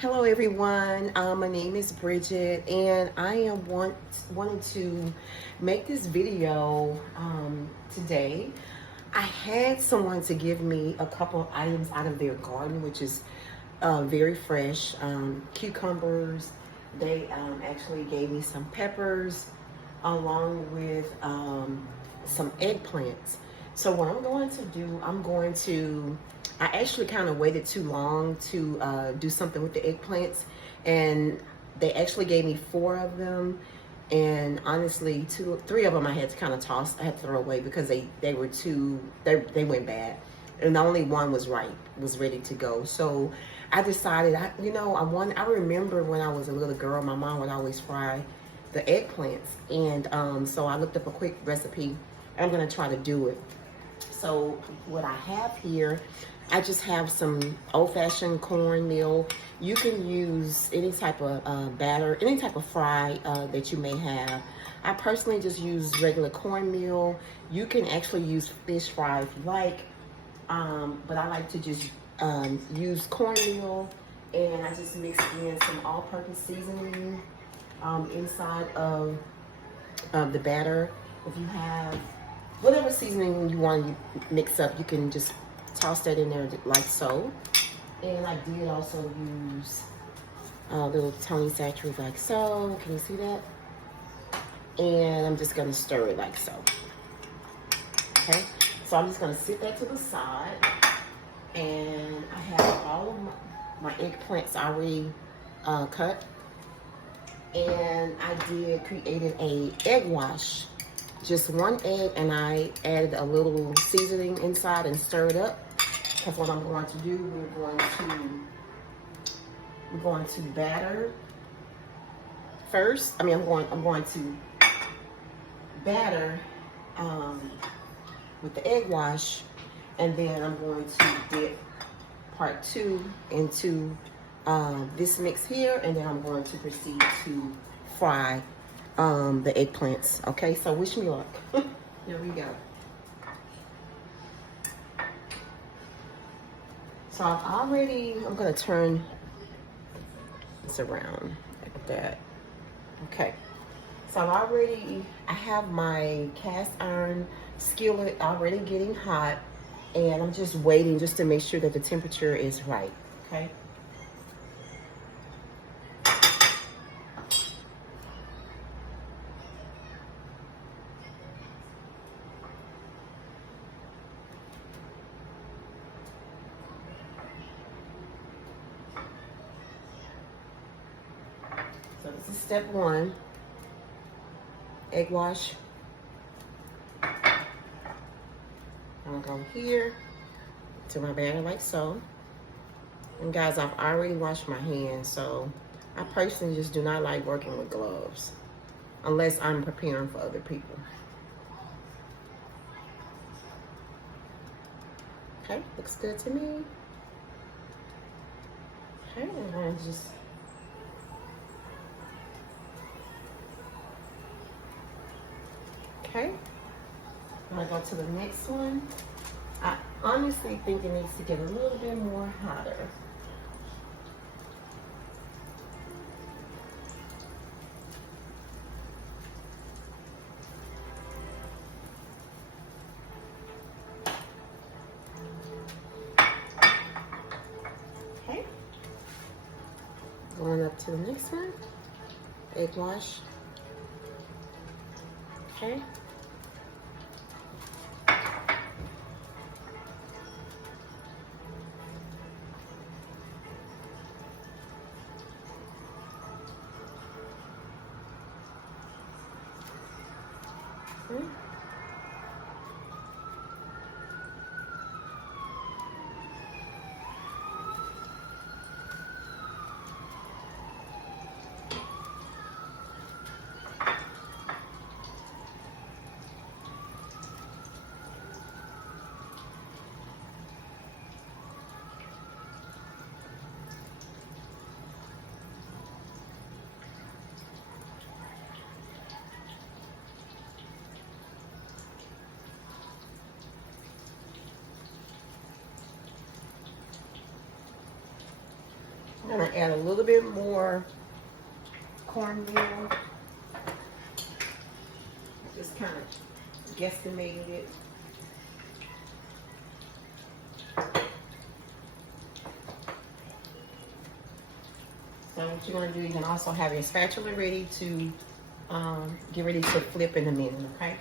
Hello everyone, my name is Bridget and I am wanting to make this video today. I had someone to give me a couple of items out of their garden, which is very fresh. Cucumbers, they actually gave me some peppers along with some eggplants. So what I'm going to do, I actually kind of waited too long to do something with the eggplants, and they actually gave me 4 of them. And honestly, three of them I had to kind of toss, I had to throw away because they were they went bad. And only one was ready to go. So I decided, I remember when I was a little girl, my mom would always fry the eggplants. And so I looked up a quick recipe. I'm gonna try to do it. So what I have here, I just have some old-fashioned cornmeal. You can use any type of batter, any type of fry that you may have. I personally just use regular cornmeal. You can actually use fish fry if you like, but I like to just use cornmeal, and I just mix in some all-purpose seasoning inside of the batter. If you have whatever seasoning you want to mix up, you can just toss that in there like so. And I did also use little Tony Satcheries like so. Can you see that? And I'm just gonna stir it like so. Okay, so I'm just gonna sit that to the side. And I have all of my eggplants already cut. And I created a egg wash. Just 1 egg, and I added a little seasoning inside and stir it up. Because what I'm going to do, we're going to batter first. I'm going to batter with the egg wash, and then I'm going to dip part 2 into this mix here, and then I'm going to proceed to fry the eggplants. Okay, so wish me luck. Here we go. So I'm gonna turn this around like that. Okay, so I have my cast iron skillet already getting hot, and I'm just waiting just to make sure that the temperature is right, okay? So this is step 1, egg wash. I'm gonna go here to my batter like so. And guys, I've already washed my hands, so I personally just do not like working with gloves unless I'm preparing for other people. Okay, looks good to me. Okay, I'm gonna just okay. I'm gonna go to the next one. I honestly think it needs to get a little bit more hotter. Okay. Going up to the next one. Egg wash. Okay. Okay. I'm gonna add a little bit more cornmeal. Just kind of guesstimated it. So what you're gonna do, you can also have your spatula ready to get ready to flip in a minute, okay?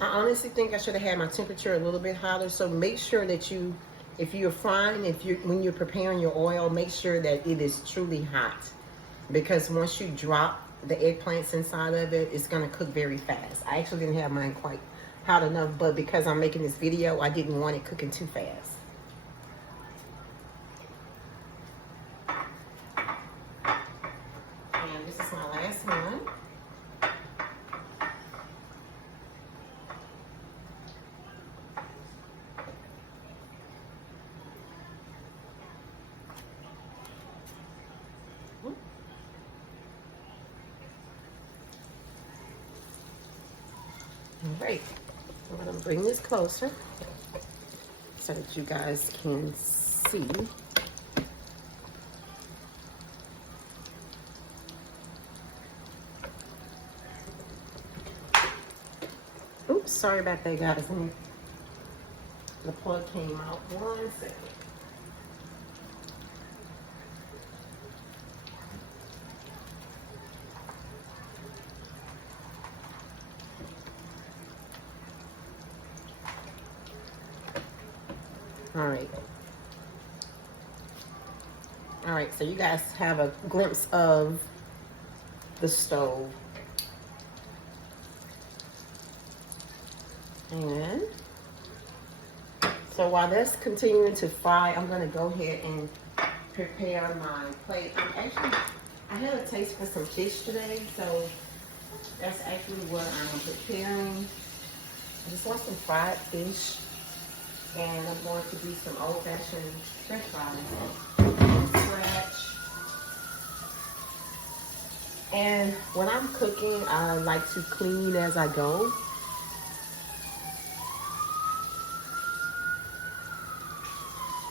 I honestly think I should have had my temperature a little bit hotter. So make sure that you, if you're frying, when you're preparing your oil, make sure that it is truly hot. Because once you drop the eggplants inside of it, it's gonna cook very fast. I actually didn't have mine quite hot enough, but because I'm making this video, I didn't want it cooking too fast. And this is my last one. All right, I'm gonna bring this closer so that you guys can see. Oops, sorry about that, guys. The plug came out. 1 second. All right, so you guys have a glimpse of the stove. And so while that's continuing to fry, I'm gonna go ahead and prepare my plate. I had a taste for some fish today, so that's actually what I'm preparing. I just want some fried fish. And I'm going to do some old-fashioned French fries from scratch. And when I'm cooking, I like to clean as I go.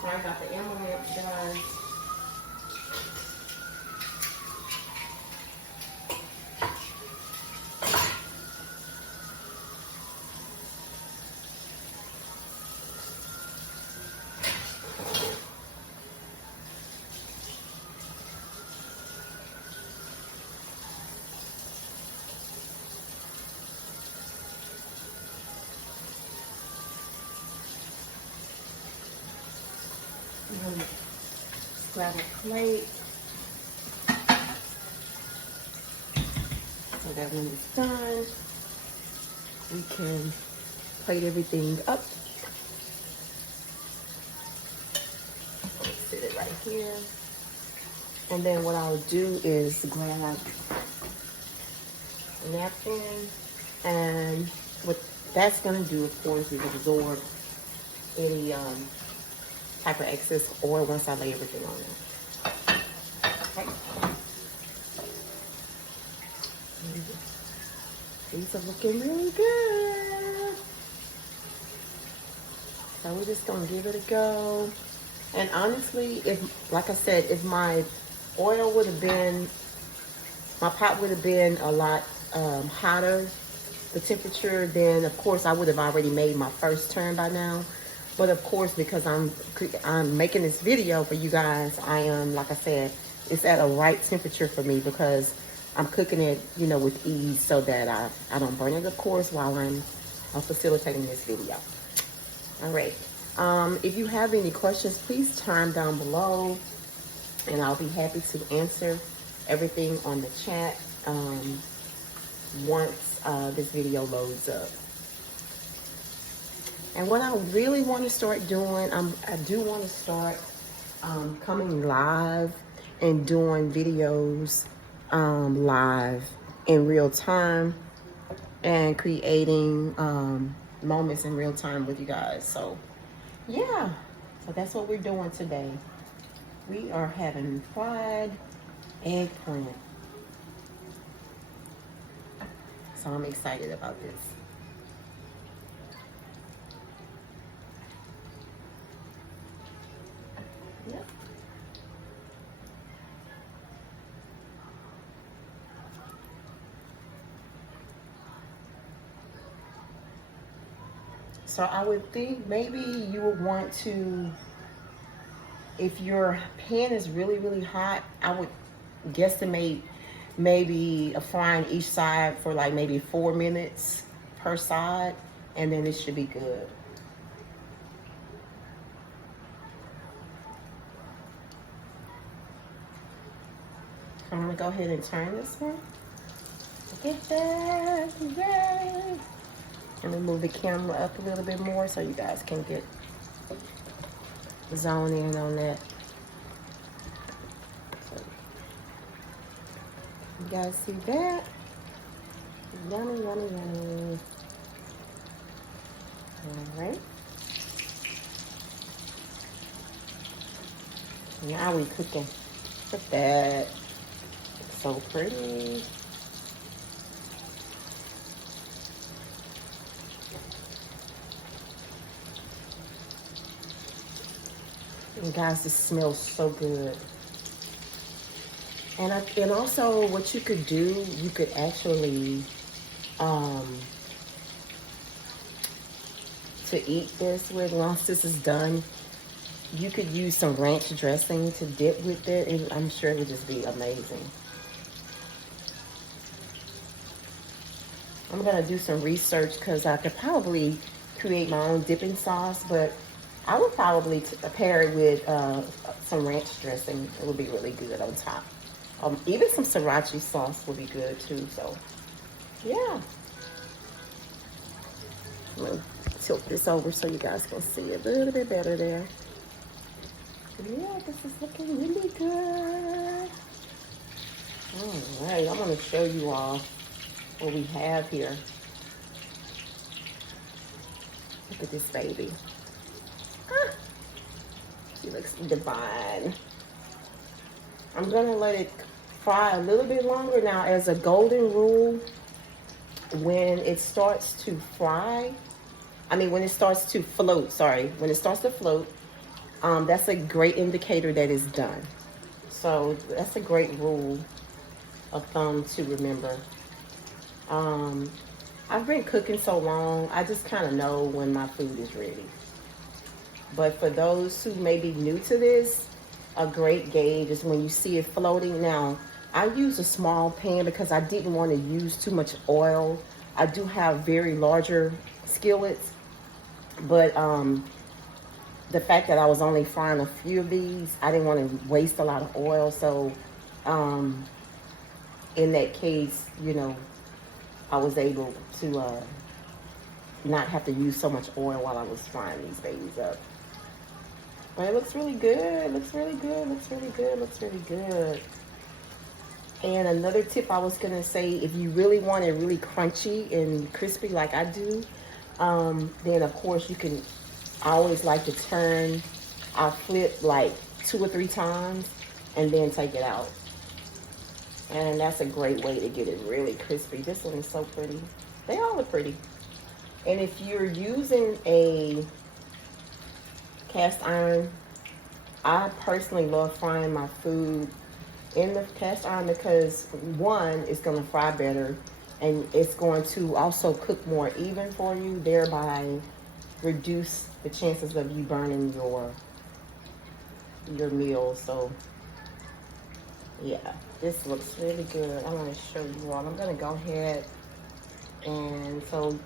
I got the amaranth, guys. Grab a plate so that when it's done, we can plate everything up. Sit it right here. And then what I'll do is grab a napkin, and what that's going to do, of course, is absorb any type of excess oil once I lay everything on there. Okay. These are looking really good. So we're just gonna give it a go. And honestly, like I said, if my oil would have been, my pot would have been a lot hotter, the temperature, then of course I would have already made my first turn by now. But of course, because I'm making this video for you guys, I am, like I said, it's at a right temperature for me because I'm cooking it, you know, with ease so that I don't burn it, of course, while I'm facilitating this video. All right. If you have any questions, please chime down below, and I'll be happy to answer everything on the chat once this video loads up. And what I really want to start doing, I do want to start coming live and doing videos live in real time and creating moments in real time with you guys. So yeah, so that's what we're doing today. We are having fried eggplant. So I'm excited about this. Yep. So I would think maybe you would want to, if your pan is really, really hot, I would guesstimate maybe frying each side for like maybe 4 minutes per side, and then it should be good. I'm gonna go ahead and turn this one. Look at that, yay! Let me move the camera up a little bit more so you guys can get zone in on that. So, you guys see that? Yummy, yummy, yummy. All right. Now we cooking. Look at that. It's so pretty. And guys, this smells so good. And also what you could do, you could actually to eat this with, once this is done, you could use some ranch dressing to dip with it, and I'm sure it would just be amazing. I'm gonna do some research because I could probably create my own dipping sauce, but I would probably pair it with some ranch dressing. It would be really good on top. Even some sriracha sauce would be good too, so yeah. I'm gonna tilt this over so you guys can see a little bit better there. Yeah, this is looking really good. All right, I'm gonna show you all what we have here. Look at this baby. Ah, she looks divine. I'm gonna let it fry a little bit longer. Now, as a golden rule, when it starts to fry, when it starts to float, when it starts to float, that's a great indicator that it's done. So that's a great rule of thumb to remember. I've been cooking so long, I just kind of know when my food is ready. But for those who may be new to this, a great gauge is when you see it floating. Now, I use a small pan because I didn't want to use too much oil. I do have very larger skillets, but the fact that I was only frying a few of these, I didn't want to waste a lot of oil. So in that case, I was able to not have to use so much oil while I was frying these babies up. But it looks really good, looks really good, looks really good, looks really good. And another tip I was gonna say, if you really want it really crunchy and crispy like I do, then of course you can, I always like to turn, I flip like 2 or 3 times and then take it out. And that's a great way to get it really crispy. This one is so pretty. They all are pretty. And if you're using a cast iron, I personally love frying my food in the cast iron because one, it's going to fry better, and it's going to also cook more even for you, thereby reduce the chances of you burning your meal. So yeah, this looks really good. I want to show you all. I'm going to go ahead, and so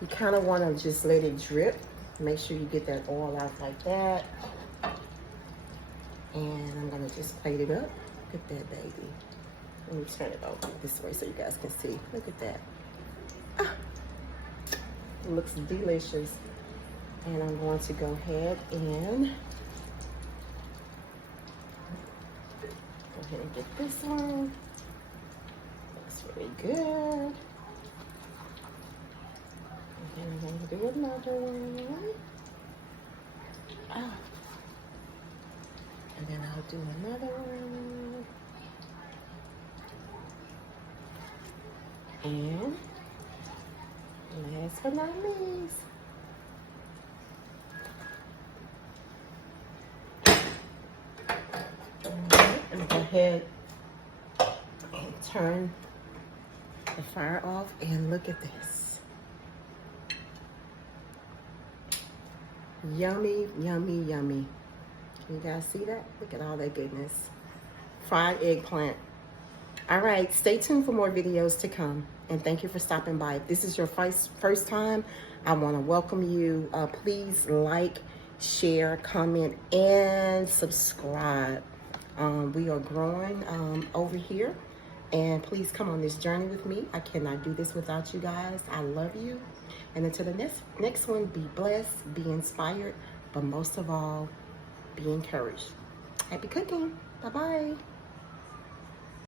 you kind of want to just let it drip. Make sure you get that oil out like that. And I'm going to just plate it up. Look at that baby. Let me turn it over this way so you guys can see. Look at that. Ah, it looks delicious. And I'm going to go ahead and get this one. Looks very good. And then I'm going to do another one. Ah. And then I'll do another one. And last but not least, I'm going to go ahead and turn the fire off, and look at this. Yummy, yummy, yummy. Can you guys see that? Look at all that goodness. Fried eggplant. All right, stay tuned for more videos to come. And thank you for stopping by. If this is your first time, I want to welcome you. Please like, share, comment, and subscribe. We are growing over here. And please come on this journey with me. I cannot do this without you guys. I love you. And until the next one, be blessed, be inspired, but most of all, be encouraged. Happy cooking. Bye-bye.